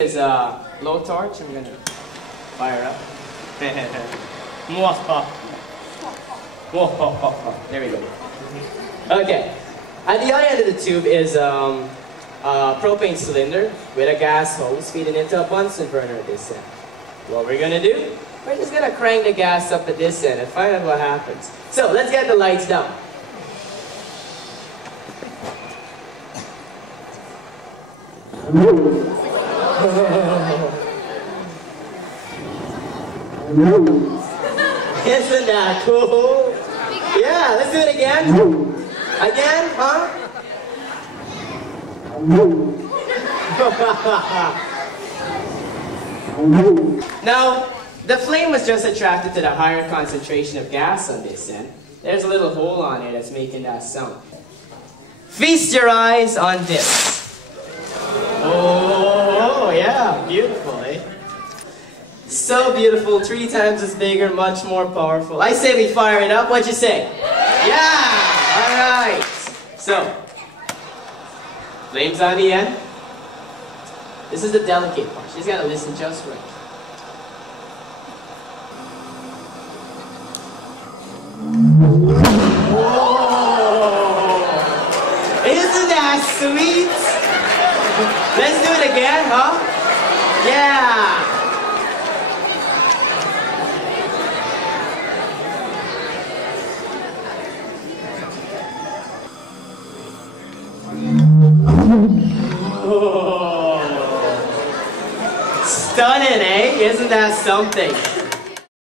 Is a blowtorch. I'm gonna fire up. There we go. Okay. At the other end of the tube is a propane cylinder with a gas hose feeding into a Bunsen burner at this end. What we're gonna do? We're just gonna crank the gas up at this end and find out what happens. So let's get the lights down. Isn't that cool? Yeah, let's do it again. Again, huh? Now, the flame was just attracted to the higher concentration of gas on this end. There's a little hole on it that's making that sound. Feast your eyes on this. Oh, yeah, beautiful, eh? So beautiful, 3 times as bigger, much more powerful. I say we fire it up, what'd you say? Yeah! Alright. So, flames on the end. This is the delicate part. She's gotta listen just right. Whoa! Isn't that sweet? Let's do it again, huh? Yeah! Oh. Stunning, eh? Isn't that something?